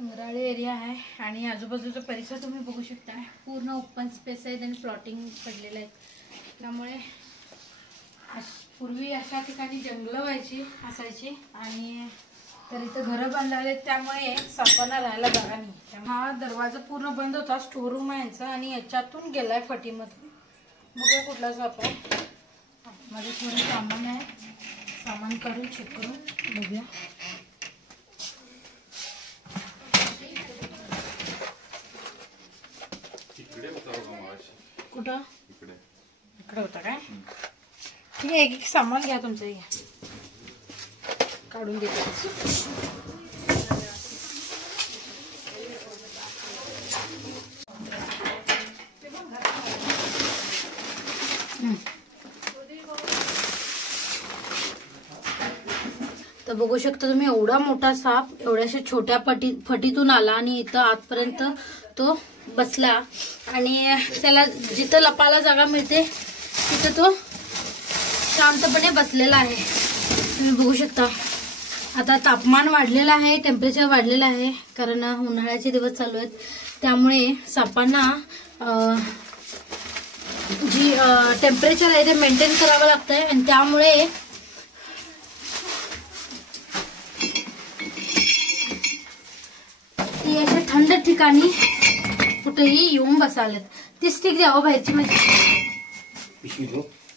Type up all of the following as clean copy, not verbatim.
कंगराळे area आहे आणि आजूबाजूचा परिसर तुम्ही बघू शकता. पूर्ण ओपन स्पेस आहे आणि प्लॉटिंग पडलेलं आहे. त्यामुळे पूर्वी अशा ठिकाणी जंगलं असायची आणि तर इथं घरं बांधले. त्यामुळे सापांना राहायला जागा नाही. हा दरवाजा पूर्ण बंद होता. स्टोर रूम आहे यांचा आणि याच्यातून गेलाय फटीमधून. बघूया कुठला साप आहे. माझे थोडे सामान आहे. सामान काढून चेक करून बघूया. कुठं इकडे होता काय? ठीक आहे. एक सामान घ्या तुमचं. काढून देतो. तर बघू शकता तुम्ही एवढा मोठा साप एवढ्याशा छोट्या फटीतून आला आणि इथं आतपर्यंत तो बसला आणि त्याला जिथं लपायला जागा मिळते तिथं तो शांतपणे बसलेला आहे. तुम्ही बघू शकता. आता तापमान वाढलेलं आहे, टेम्परेचर वाढलेलं आहे कारण उन्हाळ्याचे दिवस चालू आहेत. त्यामुळे सापांना जी टेम्परेचर आहे ते मेंटेन करावं लागतंय आणि त्यामुळे ती अशा थंड ठिकाणी कुठेही येऊन बसालेत. ती स्टिक द्यावं बाहेरची माझी.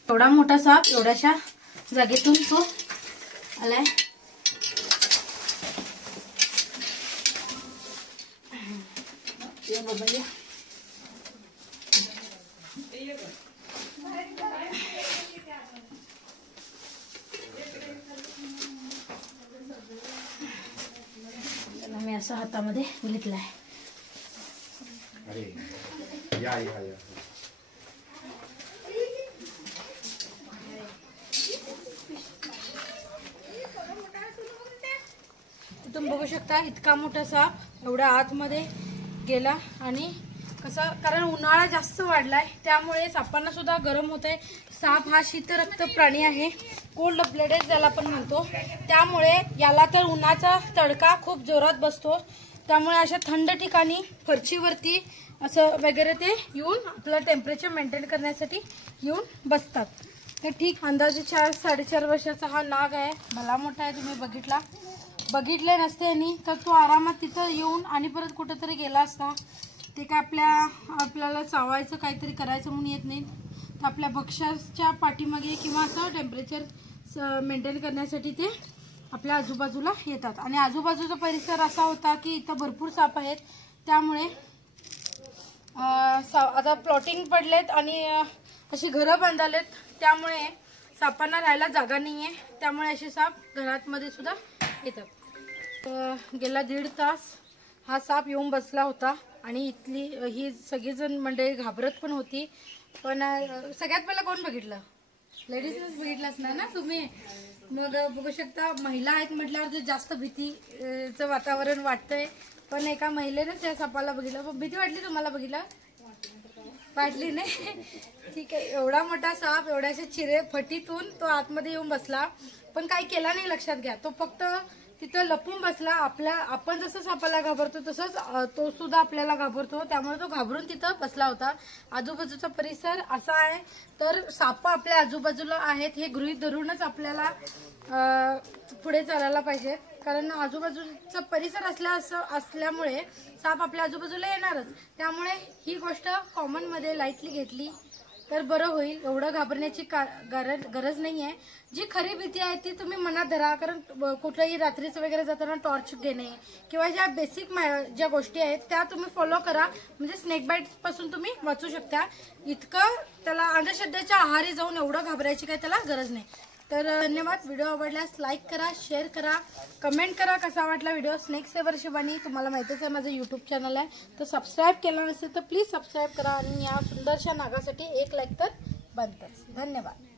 एवढा मोठा साप एवढ्याशा जागेतून तो आलाय. मी असं हातामध्ये घेतलाय. तुम्ही बघू शकता इतका मोठा साप एवढ्या आतमध्ये गेला आणि कसं कारण उन्हाळा जास्त वाढलाय त्यामुळे सापांना सुद्धा गरम होत आहे. साप हा शीतरक्त प्राणी आहे. कोल्ड ब्लडेड ज्याला आपण म्हणतो. त्यामुळे याला तर उन्हाचा तडका खूप जोरात बसतो. त्यामुळे अशा थंड ठिकाणी फरशीवरती असं वगैरे ते येऊन आपलं टेम्परेचर मेंटेन करण्यासाठी येऊन बसतात. तर ठीक अंदाजे 4-4.5 वर्षाचा हा नाग आहे. भला मोठा आहे. तुम्ही बघितले नसते आणि तर तो आरामात तिथं येऊन आणि परत कुठेतरी गेला असता. ते काय आपल्याला चावायचं काहीतरी करायचं म्हणून येत नाही. तर आपल्या भक्ष्याच्या पाठीमागे किंवा असं टेम्परेचर मेंटेन करण्यासाठी ते आपल्या आजूबाजूला येतात. आणि आजूबाजूचा परिसर असा होता की इथं भरपूर साप आहेत. त्यामुळे आता प्लॉटिंग पडलेत आणि अशी घरं बांधालेत. त्यामुळे सापांना राहायला जागा नाही आहे. त्यामुळे असे साप घरामध्ये सुद्धा येतात. गेला 1.5 तास हा साप येऊन बसला होता आणि इथली ही सगळीजण मंडळी घाबरत पण होती. पण सगळ्यात पहिला कोण बघितलं? लेडीजच बघितलं असणार ना तुम्ही. मग बघू शकता महिला आहेत म्हटल्यावर जास्त भीतीचं वातावरण वाटतंय. पण एका महिलेनेच या सापाला बघितलं. भीती वाटली तुम्हाला? बघितलं वाटली नाही? ठीक आहे. एवढा मोठा साप एवढ्याशा फटीतून तो आतमध्ये येऊन बसला पण काही केला नाही. लक्षात घ्या. तो फक्त तिथं लपून बसला. आपण जसं सापाला घाबरतो तसंच तो सुद्धा आपल्याला घाबरतो. त्यामुळे तो घाबरून तिथं बसला होता. आजूबाजूचा परिसर असा आहे तर साप आपल्या आजूबाजूला आहेत हे गृहीत धरूनच आपल्याला पुढे चालायला पाहिजे. कारण आजूबाजूचा परिसर असल्यामुळे साप आपल्या आजूबाजूला येणारच. त्यामुळे ही गोष्ट कॉमन मध्ये लाईटली घेतली तर बरं होईल. एवढं घाबरण्याची गरज नाही आहे. जी खरी भीती आहे ती तुम्ही मनात धरा. कारण कुठल्याही रात्रीच वगैरे जाताना टॉर्च घेणे किंवा ज्या बेसिक ज्या गोष्टी आहेत त्या तुम्ही फॉलो करा. म्हणजे स्नेक बाईट पासून तुम्ही वाचू शकता. इतकं त्याला अंधश्रद्धेच्या आहारी जाऊन एवढं घाबरायची काही त्याला गरज नाही. तर धन्यवाद. व्हिडिओ आवडल्यास लाईक करा, शेअर करा, कमेंट करा कसा वाटला व्हिडिओ. स्नेक सेवर शिवानी तुम्हाला माहितीच आहे माझं यूट्यूब चॅनल आहे. तर सबस्क्राईब केलं नसेल तर प्लीज सबस्क्राईब करा आणि या सुंदरशा नागासाठी एक लाईक तर बनतच. धन्यवाद.